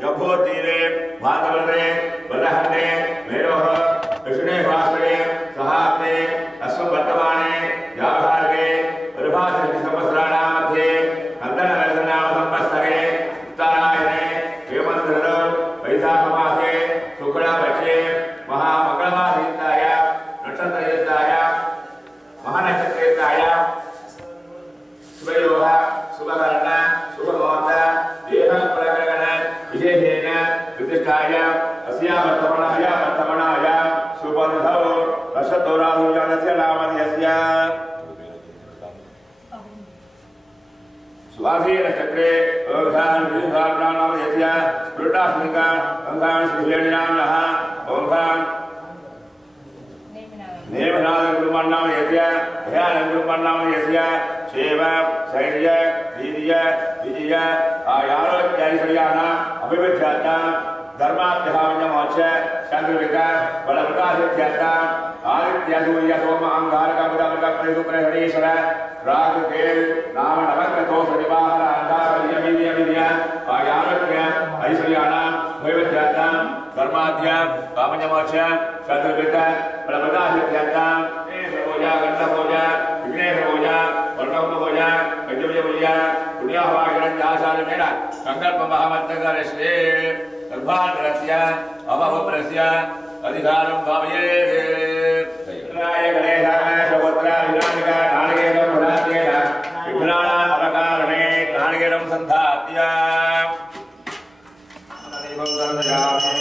जम्बोतीरे भागवते वरहन्ते मेरोह कृष्णे भास्करे सहाते अश्ववर्तमाने व्याभागे प्रभासति संवत्सराणां मध्ये नन्दनवर्धनाम संवत्सरे उत्तरायणे हेमन्तऋ वैशाखमासे शुक्लपक्षे महामङ्गलमासयुक्ताय नक्षत्रयुक्ताय महानक्षत्रयुक्ताय शुभयोः शुभकर्ण शुभमुहूर्त देहप्रकरण विशेषेण प्रतिष्ठाय अस्यावर्तमनाय सुबन्धौ रसतोराहुलस्य नामधेयस्य सुवासीन चक्रे ओंकार विभागनामधेयस्य स्फुरटास्मिका ओंकार श्रीहेणानः ओंकार नेमनादगुरुमन्नामधेयस्य ध्यानगुरुमन्नामधेयस्य सेव शैर्य वीर्य विजय आयारोग्यैश्वर्याणां अभिवृद्ध्यर्थं धर्माभ्यामोक्ष चंद्रविका बलप्रकाशत्यर्थं आदित्य सूर्य सोम अंगारक बुध शुक्रेश्वर राहु केतु नाम नवग्रहो शनिवार अंगारक वीर्य विजय आयारोग्य ऐश्वर्याणां अभिवृद्ध्यर्थं धर्माभ्य कामोक्ष चंद्रविका बलप्रकाशत्यर्थं पूजा गणपूजा विघ्नेश्वर पूजा वर्णपूजा पूजा पुण्याहवाचरण संकल्प महामंत्रश्रे गर्भांतरस्य अवभुप्रस्य अधिकारं भावयेत् गणेशाय सुभद्रा विनायक नारिकेलं प्रदास्येन विघ्नानां अपकारणे नारिकेलं सन्धात्य दीपं दर्शयामि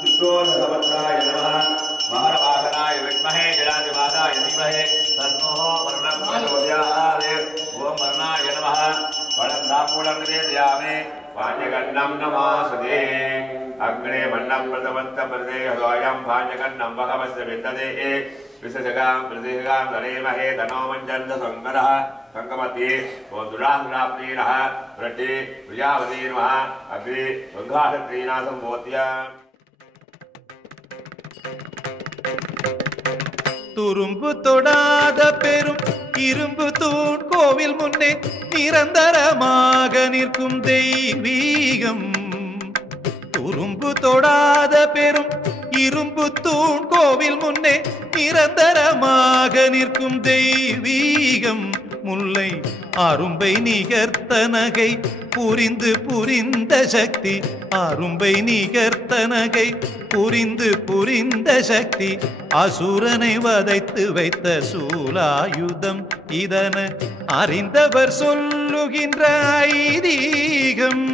चित्तोर्धवत्राय नमः महारवाहनाय विद्महे जलादिवादाय धीमहि तन्नो वर्णं प्रचोदयात् ओम वर्णाय नमः वरं दामूलं निवेदयामि पाञ्चगन्नं नमासते अग्ने मन्नं प्रथमन्तमृते हृदयं पाञ्चगन्नं भगवस्य विन्दते विशजगां प्रतिगां गणेमहे तनो मञ्जन्त संगरः संगमति ओम दुरांगुराप्रीणः प्रति प्रियावती नमः अग्नि गंगाक्षत्रीणा संबोध्य துரும்பு தொடாத பெரும் இரும்பு தூண் கோவில் முன்னே நிரந்தரமாக நிற்கும் தெய்வீகம். துரும்பு தொடாத பெரும் இரும்பு தூண் கோவில் முன்னே நிரந்தரமாக நிற்கும் தெய்வீகம். முல்லை அரும்பை நிகர்த்த நகை புரிந்து புரிந்த சக்தி. அரும்பை நிகர்த்த நகை புரிந்து புரிந்த சக்தி. அசுரனை வதைத்து வைத்த சூலாயுதம் இதன அறிந்தவர் சொல்லுகின்ற ஐதீகம்.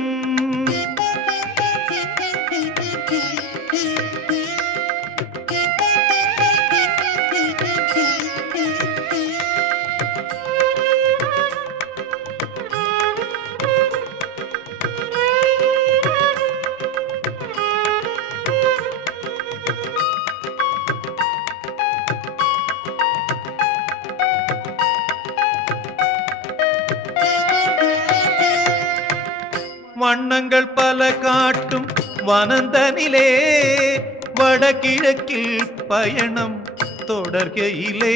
வண்ணங்கள் பல காட்டும் வனந்தனிலே வடகிழக்கில் பயணம் தொடர்கையிலே.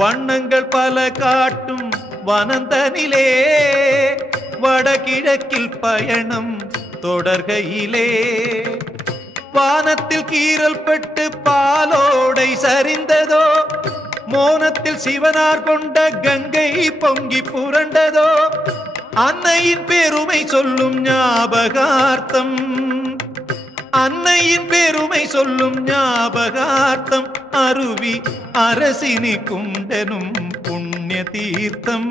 வண்ணங்கள் பல காட்டும் வனந்தனிலே வடகிழக்கில் பயணம் தொடர்கையிலே. வானத்தில் கீறல் பட்டு பாலோடை சரிந்ததோ. மோனத்தில் சிவனார் கொண்ட கங்கை பொங்கி புரண்டதோ. அன்னையின் பெருமை சொல்லும் ஞாபகார்த்தம். அன்னையின் பெருமை சொல்லும் ஞாபகார்த்தம். அருவி அரசினி குண்டனும் புண்ணிய தீர்த்தம்.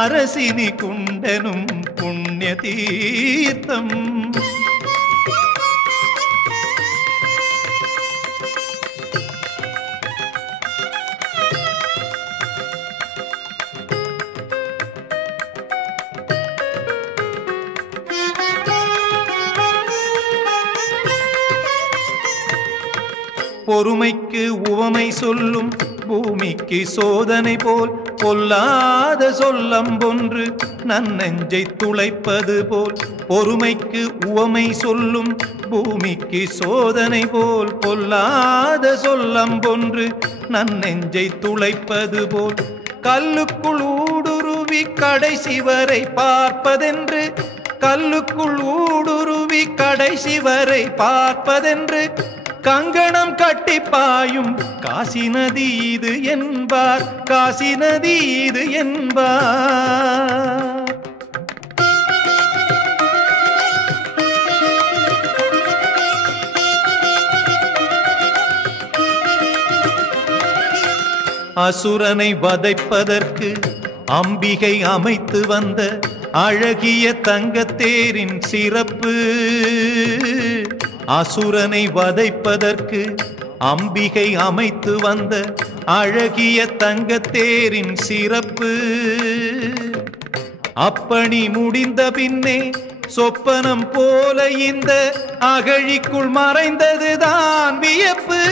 அரசினி குண்டனும் புண்ணிய தீர்த்தம். பொறுமைக்கு உவமை சொல்லும் பூமிக்கு சோதனை போல். பொல்லாத சொல்லம்பொன்று நன்னெஞ்சை துளைப்பது போல். பொறுமைக்கு உவமை சொல்லும் பூமிக்கு சோதனை போல் பொல்லாத சொல்லம்பொன்று நன்னெஞ்சை துளைப்பது போல் கல்லுக்குள் ஊடுருவி கடைசி வரை பார்ப்பதென்று கல்லுக்குள் ஊடுருவி கடைசி வரை பார்ப்பதென்று கங்கணம் கட்டி பாயும் காசி நதி இது என்பார் காசி நதி இது என்பார். அசுரனை வதைப்பதற்கு அம்பிகை அமைத்து வந்த அழகிய தங்கத்தேரின் சிறப்பு. அசுரனை வதைப்பதற்கு அம்பிகை அமைத்து வந்த அழகிய தங்கத்தேரின் சிறப்பு. அப்பணி முடிந்த பின்னே சொப்பனம் போல இந்த அகழிக்குள் மறைந்ததுதான் வியப்பு.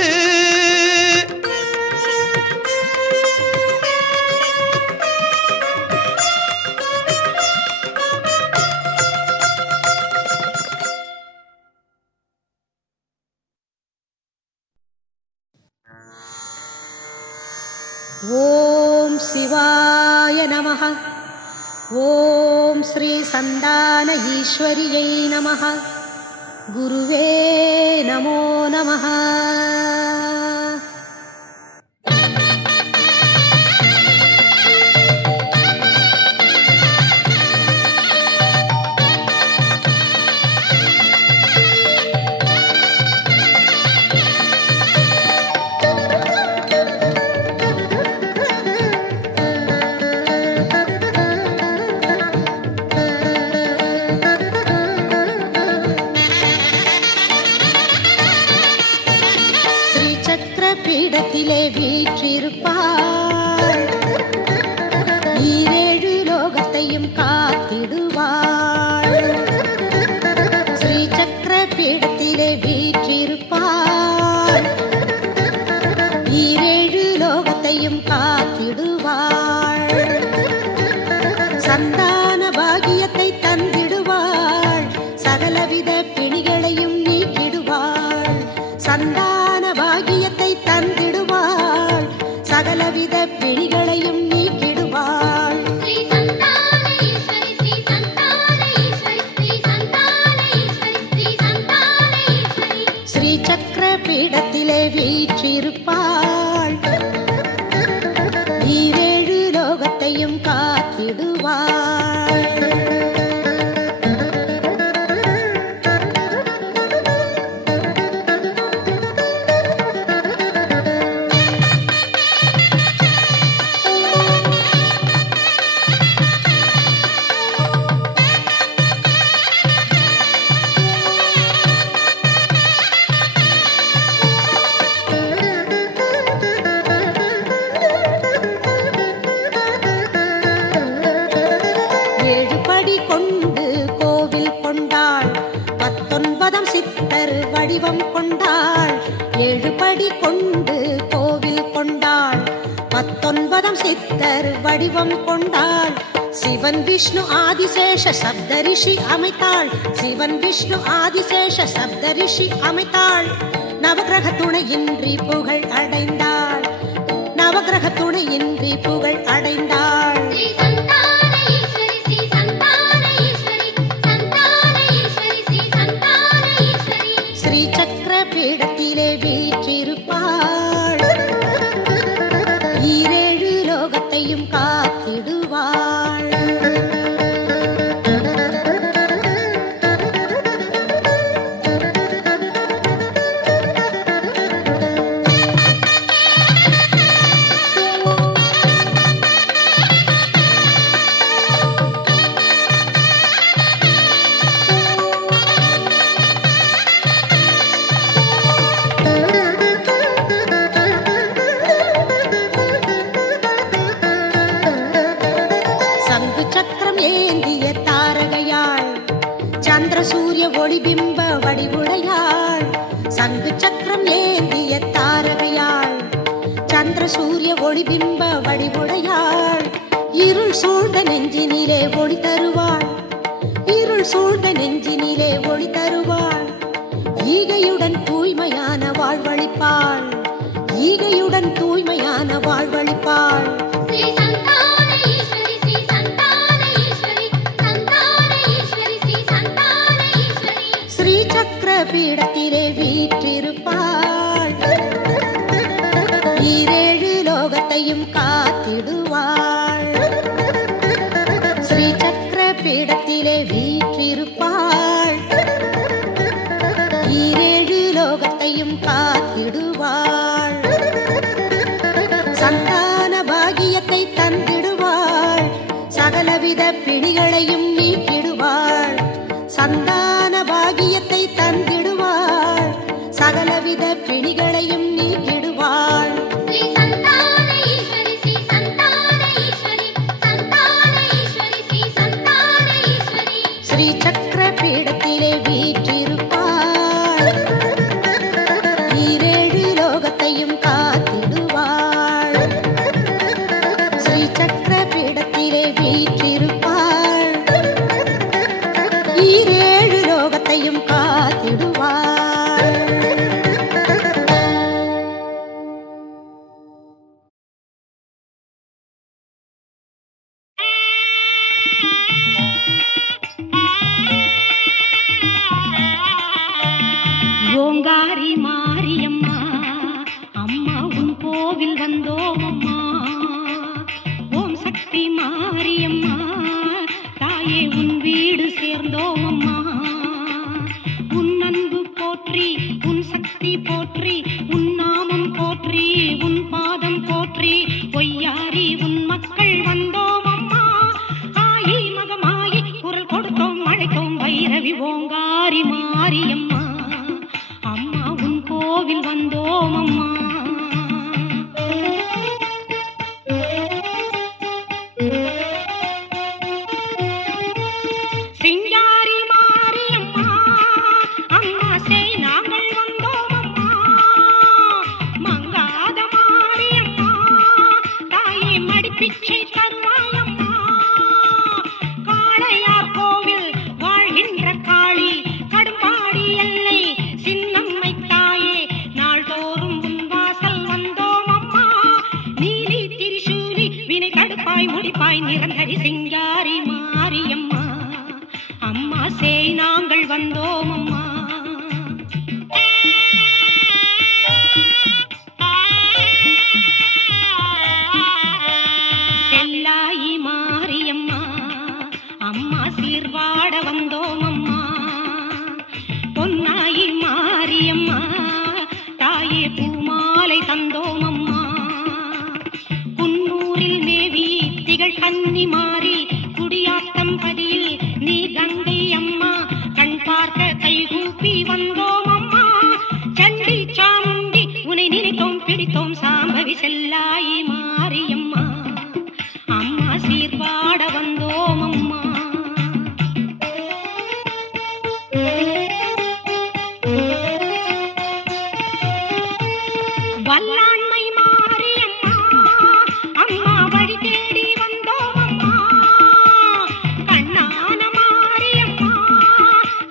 ஓம் சிவாய நமஹ. ஓம் ஸ்ரீ சந்தான ஈஸ்வரியை நமஹ. குருவே நமோ நமஹ. பீடத்திலே வீற்றிருப்பாள், ஈரேழு லோகத்தையும் காத்திடுவாள். ஸ்ரீ சக்கர பீடத்திலே வீற்றிருப்பாள், ஈரேழு லோகத்தையும் காத்திடுவாள். சந்தான பாகியத்தை தந்திடுவாள், சகலவித பிணிகளையும் நீக்கிடுவாள். சந்தான பாகியத்தை தந்திடுவாள், சகலவித பிணிகளையும் நீக்கிடுவாள். ஸ்ரீ சக்கர பீடத்திலே வீற்றிருப்பாள், ஈரேழு லோகத்தையும் காத்திடுவாள். வடிவம் கொண்டாள், 7 படி கொண்டு கோவில் கொண்டாள். 19 சித்தர் வடிவம் கொண்டாள். சிவன் விஷ்ணு ஆதிசேஷ சப்தரிஷி அமைத்தாள், சிவன் விஷ்ணு ஆதிசேஷ சப்தரிஷி அமைத்தாள். நவகிரக துணையின்றி புகழ் அடைந்தாள், நவகிரக துணையின்றி புகழ் அடைந்தாள். ஸ்ரீ சக்கர பீடத்திலே வீற்றிருப்பாள், ஈரேழு லோகத்தையும் காத்திடுவாள். சூரிய ஒளிபிம்ப வடிவுடையாள், சங்கு சக்கரம் ஏந்திய தாரகையாள். சந்திர சூரிய ஒளிபிம்ப வடிவுடையாள். இருள் சூழ்ந்த நெஞ்சினிலே ஒளி தருவாள், இருள் சூழ்ந்த நெஞ்சினிலே ஒளி தருவாள். ஈகையுடன் தூய்மையான வாழ்வழிப்பாள், ஈகையுடன் தூய்மையான வாழ்வழிப்பாள். ஸ்ரீ சந்தான ஈஸ்வரி, ஸ்ரீ சந்தான ஈஸ்வரி, சந்தான ஈஸ்வரி, ஸ்ரீ சந்தான ஈஸ்வரி. ஸ்ரீ சக்கர பீடத்திலே வீற்றிருப்பாள், ஈரேழு லோகத்தையும் காத்திடுவாள். ஸ்ரீ சக்கர பீடத்திலே வீற்றிருப்பாள், ஈரேழு லோகத்தையும் காத்திடுவாள். சந்தான பாகியத்தை தந்திடுவாள், சகலவித பிணிகளையும் நீக்கிடுவாள். சந்தான பாகியத்தை தந்திடுவாள், சகலவித பிணிகளையும் நீக்கிடுவாள். ஸ்ரீ சந்தான ஈஸ்வரி, ஸ்ரீ சந்தான ஈஸ்வரி, சந்தான ஈஸ்வரி, ஸ்ரீ சந்தான ஈஸ்வரி. ஸ்ரீ சக்கர பீடத்திலே வீற்றிருப்பாள், ஈரேழு லோகத்தையும் காத்திடுவாள். ஸ்ரீ சக்கர பீடத்திலே வீற்றிருப்பாள், ஈரேழு லோகத்தையும் காத்திடுவாள். ஓங்காரி மாரியம்மா அம்மா உன் கோவில் வந்தோம் அம்மா. ஓம் சக்தி மாரியம்மா தாயே உன் வீடு சேர்ந்தோம் அம்மா. உன் அன்பு போற்றி, உன் சக்தி போற்றி, உன் நாமம் போற்றி, உன் பாதம் போற்றி, பொய்யாரி உன் மக்கள் வந்தோம் அம்மா. ஆயி மகமாயி குரல் கொடுத்தோம் அழைத்தோம் வைரவி ஓங்காரி மாரியம்மா அம்மா உன் கோவில் வந்தோம் அம்மா. சிங்காரி மாரியம்மா அம்மா செய் நாங்கள் வந்தோம் அம்மா. மங்காத மாரியம்மா தாயே மடிப்பிச்சை தருவாயம்மா. காளையார் கோவில் வாழ்கின்ற காளி கடும்பாடி எல்லை சின்னம்மை தாயே நாள்தோறும் உன் வாசல் வந்தோம் அம்மா. நீலி திரிசூலி வினை தடுப்பாய் முடிப்பாய் நிரந்தரி சிங்காரி மாரியம்மா அம்மா செய் நாங்கள் வந்தோம் அம்மா. செல்லாயி மாரியம்மா அம்மா சீர்வாட வந்தோம் அம்மா. பொன்னாயி மாரியம்மா தாயே பூமாலை தந்தோம் அம்மா. குன்னூரில் மேவி திகழ் கன்னி மாறி குடியாத்தம் பதியில் நீ கங்கை அம்மா. கண் பார்க்க கைகூப்பி வந்தோம் அம்மா. சண்டி சாமுண்டி உனை நினைத்தோம் பிடித்தோம் சாம்பவி செல்லாயி மாரியம்மா அம்மா சீர்பாட வந்தோம் அம்மா. வல்லாண்மை மாரியம்மா அம்மா வழி தேடி வந்தோம் அம்மா. கண்ணான மாரியம்மா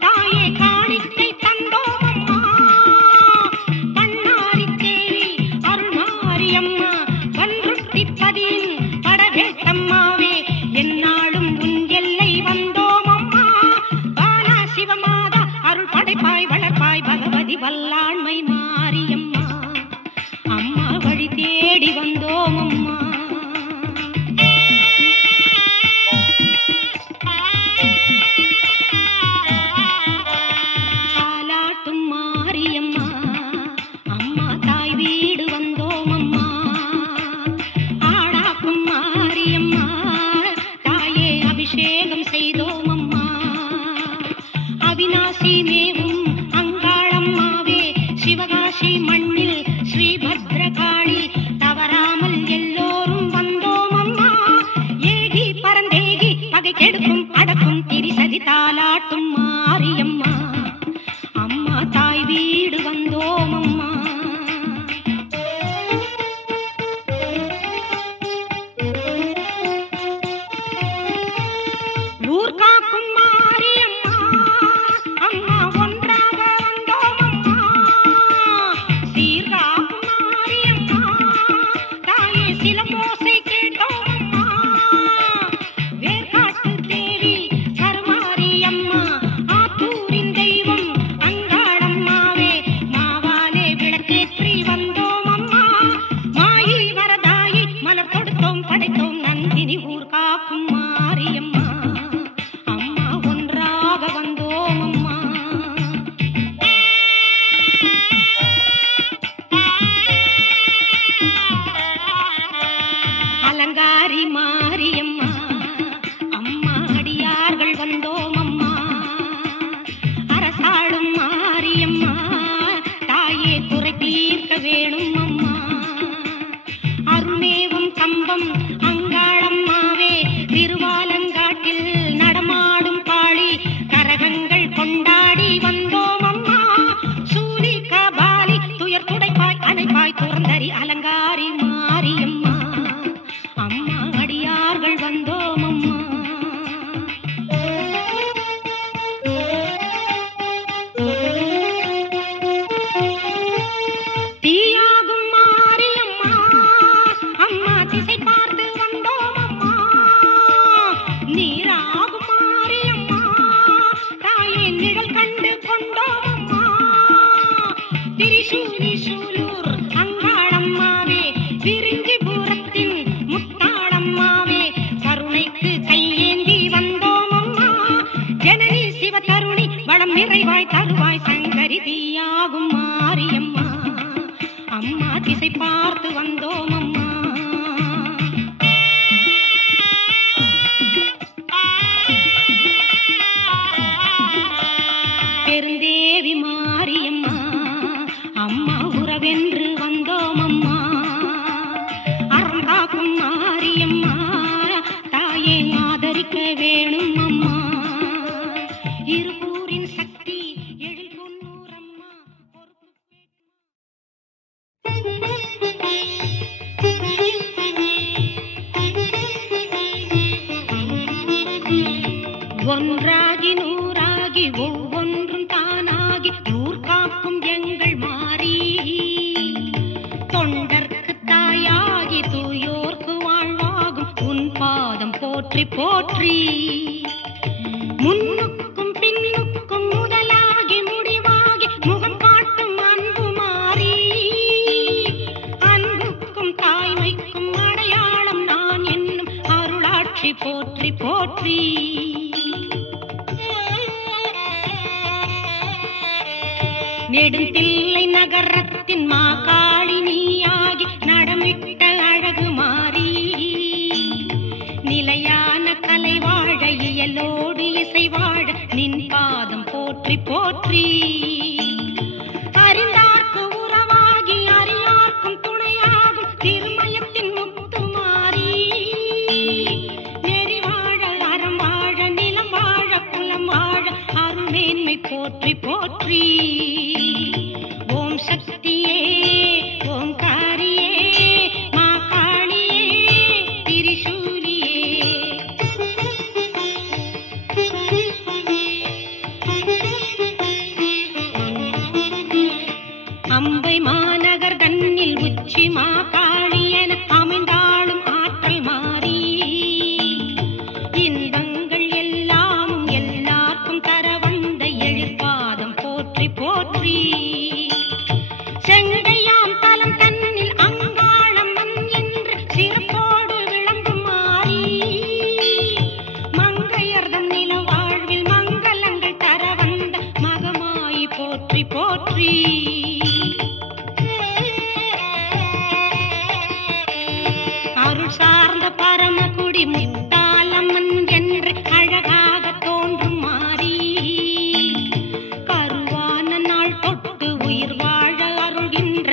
தாயே காணிக்கை தந்தோம் அம்மா. பண்ணாரி தேவி அருள் மாரியம்மா வன்றுட்டி பதியின் படவேட்டம்மாவே எந்நாளும் உன் எல்லை வந்தோம் அம்மா. பாலா சிவமாதா அருள் படைப்பாய் வளர்ப்பாய் பகவதி வல்லாண்மை மாரியம்மா அம்மா வழி தேடி வந்தோம் அம்மா. ஆலாட்டும் மாரியம்மா அம்மா தாய் வீடு வந்தோம் அம்மா. ஆடாக்கும் மாரியம்மா தாயே அபிஷேகம் செய்தோம் அம்மா. அவிநாசி மேவும் அங்காளம்மாவே சிவகாசி மணி திரிசூலி சூலூர் அங்காளம்மாவே விரிஞ்சிபுரத்தின் முத்தாளம்மாவே கருணைக்கு கையேந்தி வந்தோம் அம்மா ஜனனி சிவ தருணி வளம் நிறைவாய் தருவாய் சங்கரி தீயாகும் மாரியம்மா அம்மா திசை பார்த்து வந்தோம் அம்மா பெருந்தேவி மாரியம்மா அம்மா உறவென்று வந்தோம் அம்மா அறங்காக்கும் மாரியம்மா தாயை ஆதரிக்க வேணும் அம்மா இருகூரின் சக்தி எழில் பொன்னூரம்மா ஒன்றாகி நூறாகி ஒவ்வொன்றும் தானாகி ஊர் காக்கும் எங்கள் மாறி தொண்டர்க்கு தாயாகி தூயோர்க்கு வாழ்வாகும் உன் பாதம் போற்றி போற்றி முன்னுக்கும் பின்னுக்கும் முதலாகி முடிவாகி முகம் காட்டும் அன்பு மாறி அன்புக்கும் தாய்மைக்கும் அடையாளம் நான் என்னும் அருளாட்சி போற்றி போற்றி நெடுந்தில்லை நகரத்தின் மாகாளி நீயாகி நடமிட்ட அழகு மாறி நிலையான கலை வாழ இயலோடு இசை வாழ நின் பாதம் போற்றி போற்றி அறிந்தார்க்கு உறவாகி அறியார்க்கும் துணையாகும் திருமயத்தின் முத்து மாறி நெறி வாழ அறம் வாழ நிலம் வாழ குலம் வாழ அருள்மேன்மை போற்றி போற்றி ஓம் சக்தியே ஓம் காரியே மா காளியே திரிசூலியே அம்பை மாநகர் தன்னில் உச்சி மா காளி என அமைந்தாளும் ஆற்றல் மாறி இன்பங்கள் எல்லாமும் எல்லாருக்கும் தர வந்த எழிற்பாதம் போற்றி போற்றி செங்கையாம் தலம் தன்னில் அங்காளம்மன் என்று சிறப்போடு விளங்கும் மாறி மங்கையர்தம் நில வாழ்வில் மங்களங்கள் தர வந்த மகமாயி போற்றி போற்றி அருள் சார்ந்த பரமக்குடி முத்தாலம்மன் என்று அழகாக தோன்றும் மாறி கருவான நாள் தொட்டு உயிர் வாழ அருள்கின்ற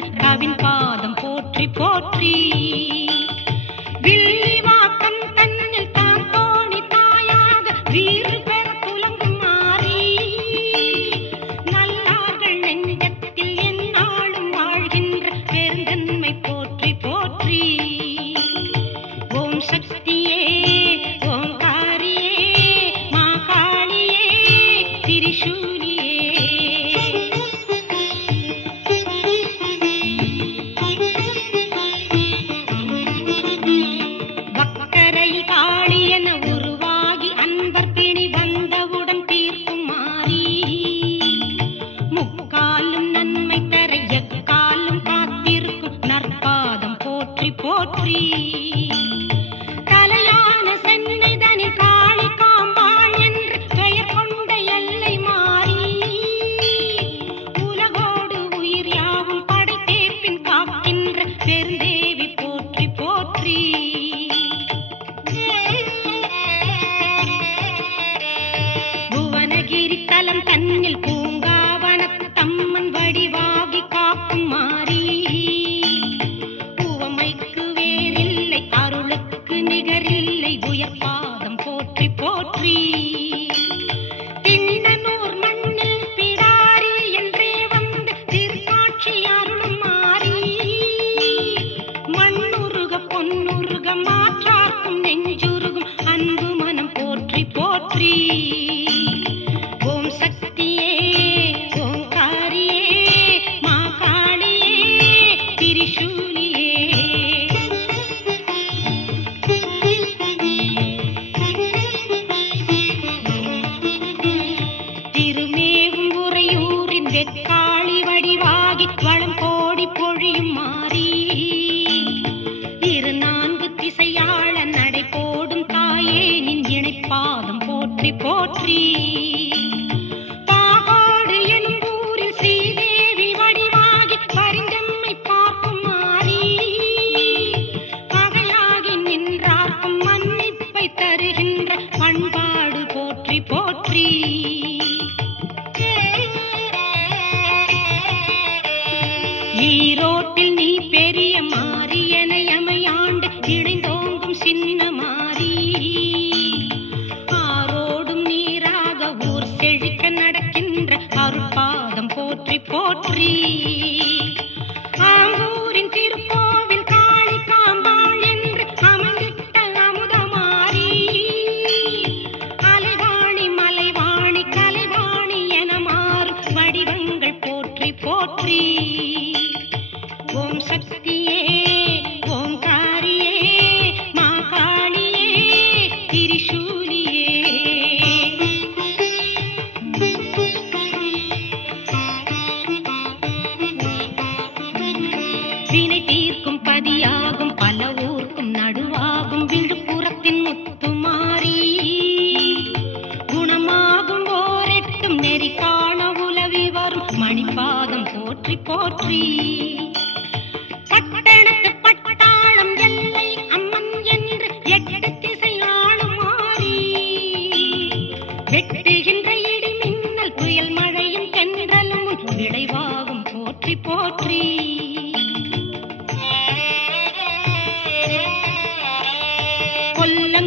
வளம் கோடி பொழியும் மாறி இரு நான்கு திசையாள நடை போடும் தாயே நின் இணைப்பாதம் போற்றி போற்றி பாகாடு எனும் ஊரில் ஸ்ரீதேவி வடிவாகி பரிந்தம்மை பார்க்கும் மாறி பகையாகி நின்றார்க்கும் மன்னிப்பை தருகின்ற பண்பாடு போற்றி போற்றி ஈரோட்டில் நீ பெரிய மாறி என எமையாண்டு இணைந்தோங்கும் சின்ன மாறி ஆரோடும் நீராக ஊர் செழிக்க நடக்கின்ற அருட்பாதம் போற்றி போற்றி ஆங்கூரின் திருக்கோவில் காளி காம்பாள் என்று அமர்ந்திட்ட அமுதமாரி அலைவாணி மலைவாணி கலைவாணி என மாறும் வடிவங்கள் போற்றி போற்றி ஓம் சக்தியே ஓங்காரியே மாகாளியே திரிசூலியே வினை தீர்க்கும் பதியாகும் பல ஊர்க்கும் நடுவாகும் விழுப்புரத்தின் முத்துமாரி குணமாகும் ஓரெட்டும் நெறி காண உலவி வரும் மணிப்பாதம் போற்றி போற்றி பட்டணத்து பட்டாளம் எல்லை அம்மன் என்று எட்டு திசை ஆளும் மாறி வெட்டுகின்ற இடி மின்னல் புயல் மழையும் தென்றலும் விளைவாகும் போற்றி போற்றி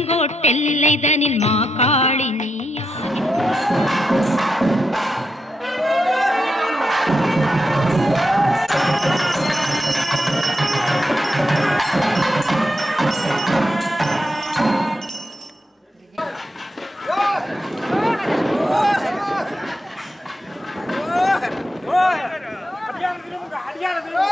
கொல்லங்கோட்டெல்லைதனில் மாகாளி நீ அடியாரத்தில்